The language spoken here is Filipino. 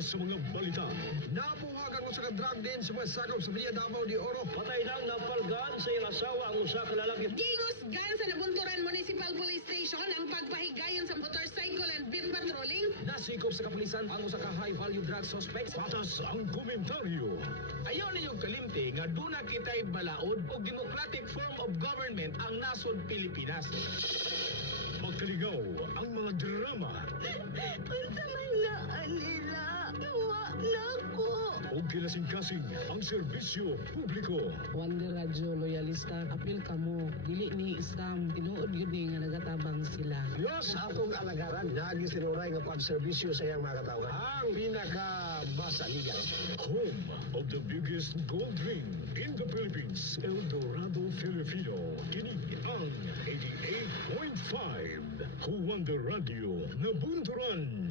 sa mga balita. Nabuhagan mo sa drug den sa West Sakop sa Villa Davao de Oro. Patay lang napalgan sa iyang asawa ang usa ka lalaki. Ginusgan sa Nabunturan Municipal Police Station ang pagpahigayon sa motorcycle and beat patrolling. Nasikop sa kapulisan ang usa ka high-value drug suspect. Patas ang komentaryo. Ayaw ninyong kalimti nga duna kita'y balaod o democratic form of government ang nasod Pilipinas. Magkaligaw ang mga drama Unsa may laan nila? Nawa na ko. o kilasing-kasing ang serbisyo publiko. Wonder Radio Loyalista, apil kamo. Dili ni Islam, tinuod yun ni nga nagatabang sila. Diyos atong alagaran, nagi sinuray nga pagserbisyo sa iyang mga katao. Ang pinaka-masaligan. Home of the biggest gold ring in the Philippines, El Dorado Filipino. Kinig ang 88.5 Wonder Radio Nabunturan.